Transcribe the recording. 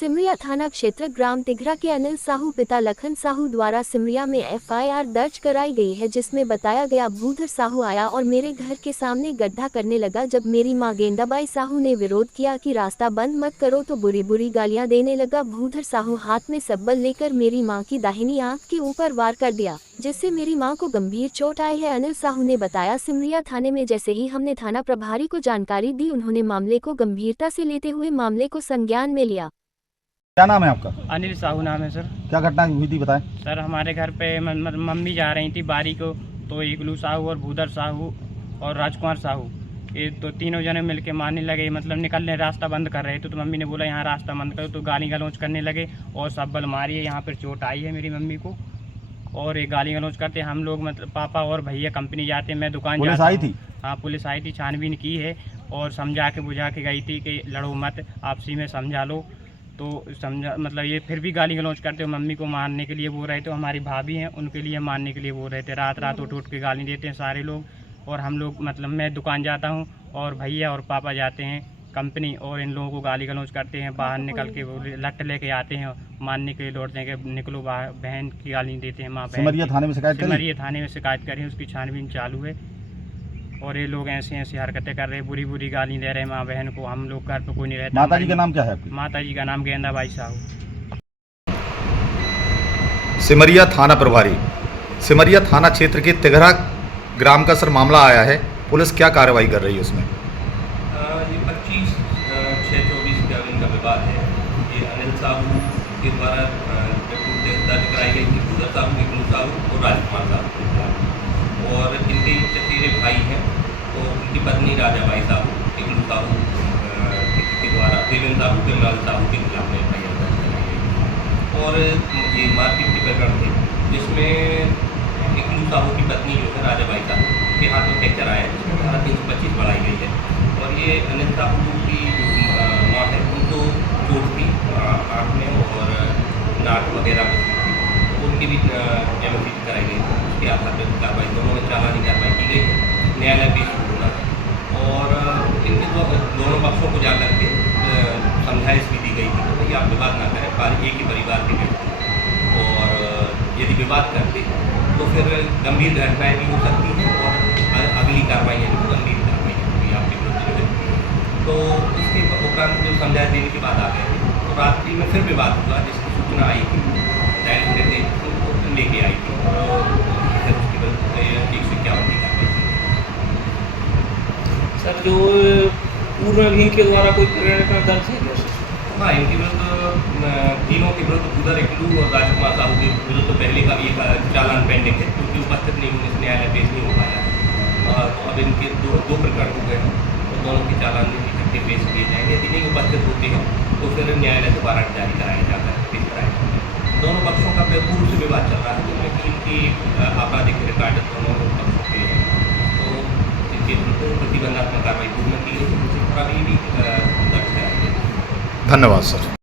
सिमरिया थाना क्षेत्र ग्राम तिघरा के अनिल साहू पिता लखन साहू द्वारा सिमरिया में एफआईआर दर्ज कराई गई है, जिसमें बताया गया भूधर साहू आया और मेरे घर के सामने गड्ढा करने लगा। जब मेरी मां गेंदाबाई साहू ने विरोध किया कि रास्ता बंद मत करो तो बुरी बुरी गालियां देने लगा। भूधर साहू हाथ में सब्बल लेकर मेरी मां की दाहिनी आंख के ऊपर वार कर दिया, जिससे मेरी मां को गंभीर चोट आई है। अनिल साहू ने बताया, सिमरिया थाने में जैसे ही हमने थाना प्रभारी को जानकारी दी, उन्होंने मामले को गंभीरता से लेते हुए मामले को संज्ञान में लिया। क्या नाम है आपका? अनिल साहू नाम है सर। क्या घटना हुई थी बताएं। सर हमारे घर पे मम्मी जा रही थी बारी को, तो इगलू साहू और भूधर साहू और राजकुमार साहू ये तो तीनों जने मिलके मारने लगे, मतलब निकलने रास्ता बंद कर रहे थे। तो मम्मी ने बोला यहाँ रास्ता बंद करो, तो गाली गलौज करने लगे और सब्बल मारी है। यहाँ पर चोट आई है मेरी मम्मी को और ये गाली गलौज करते। हम लोग मतलब पापा और भैया कंपनी जाते, मैं दुकान जाता। पुलिस आई थी? हाँ पुलिस आई थी, छानबीन की है और समझा के बुझा के गई थी कि लड़ो मत, आपसी में समझा लो। तो समझा मतलब ये फिर भी गाली गलौज करते हो, मम्मी को मारने के लिए बोल रहे थे। हमारी भाभी हैं, उनके लिए मारने के लिए बोल रहे थे। रात रात उठ उठ के गाली देते हैं सारे लोग। और हम लोग मतलब मैं दुकान जाता हूँ और भैया और पापा जाते हैं कंपनी, और इन लोगों को गाली गलौज करते हैं। बाहर निकल के लट लेके आते हैं, मारने के लिए दौड़ते हैं कि निकलो बाहर। बहन की गाली देते हैं, माँ बहन। सिमरिया थाने में शिकायत करी? सिमरिया थाने में शिकायत करी, उसकी छानबीन चालू है। और ये लोग ऐसी ऐसी हरकतें कर रहे हैं, बुरी बुरी गाली दे रहे हैं माँ बहन को। हम लोग घर पे कोई नहीं रहता। माता जी का नाम क्या है आपकी? माता जी का नाम गेंदाबाई साहू। सिमरिया थाना प्रभारी, सिमरिया थाना क्षेत्र के तिघरा ग्राम का सर मामला आया है, पुलिस क्या कार्रवाई कर रही है उसमें? ये 25/6/24 का इनका विवाद है। ये अनिल साहू के द्वारा दर्ज कराई गई थी भूधर साहू, इगलू साहू और राजकुमार साहू, और इनके चचेरे भाई हैं। तो उनकी पत्नी राजाबाई साहू, इगलू साहू के द्वारा देवेंद्र साहू के लाल साहू के खिलाफ में एफआईआर दर्ज कराई गई। और ये मारपीट के प्रकरण थे, जिसमें इगलू साहू की पत्नी जो है राजाबाई साहू के हाथ में फ्रैक्चर आया है, जिसमें धारा 325 बढ़ाई गई है। और ये अनिल साहू की जो माँ है, उनको चोट थी आँख में और नाक वगैरह में थी, तो उनकी भी एमएससी कराई गई थी। उसके आधार पर कार्रवाई, दोनों में चालानी कार्रवाई की गई है। न्यायालय पेश होना है और इनके दोनों पक्षों को जाकर के समझाइश भी दी गई थी कि भाई आप विवाद ना करें, एक ही परिवार के व्यक्ति, और यदि विवाद करते तो फिर गंभीर घटनाएँ भी हो सकती हैं और अगली कार्रवाई गंभीर कार्रवाई होगी आपके विरुद्ध जो है। तो इसके उपरांत जो समझाइश देने के बाद आ गए थे, तो रात्रि में फिर विवाद हुआ, जिसकी सूचना आई थी डायल निर्देश लेके आई थी और फिर उसके विरुद्ध 151 की कार्रवाई की। सर जो पूर्व भी के द्वारा कोई प्रेरणा दर्ज है? हाँ, इनके विरुद्ध तीनों के विरुद्ध भूधर, इगलू और राजकुमार साहू के विरुद्ध तो पहले का एक चालान पेंडिंग है, क्योंकि उपस्थित नहीं होने से न्यायालय पेश नहीं हो पाया। तो अब इनके दो प्रकरण हो गए हैं, तो दोनों के चालान इकट्ठे पेश किए जाएंगे। यदि नहीं उपस्थित होते हैं तो फिर न्यायालय से वारंट जारी कराया जाकर पेश कराया। दोनों पक्षों का पूर्व से विवाद चल रहा है, जिनमें कि इनकी आपराधिक रिकॉर्ड दोनों पक्षों के हैं। तो इनके विरुद्ध प्रतिबंधात्मक कार्रवाई पूर्ण की गई, अभी भी दर्ज कराई गई। धन्यवाद सर।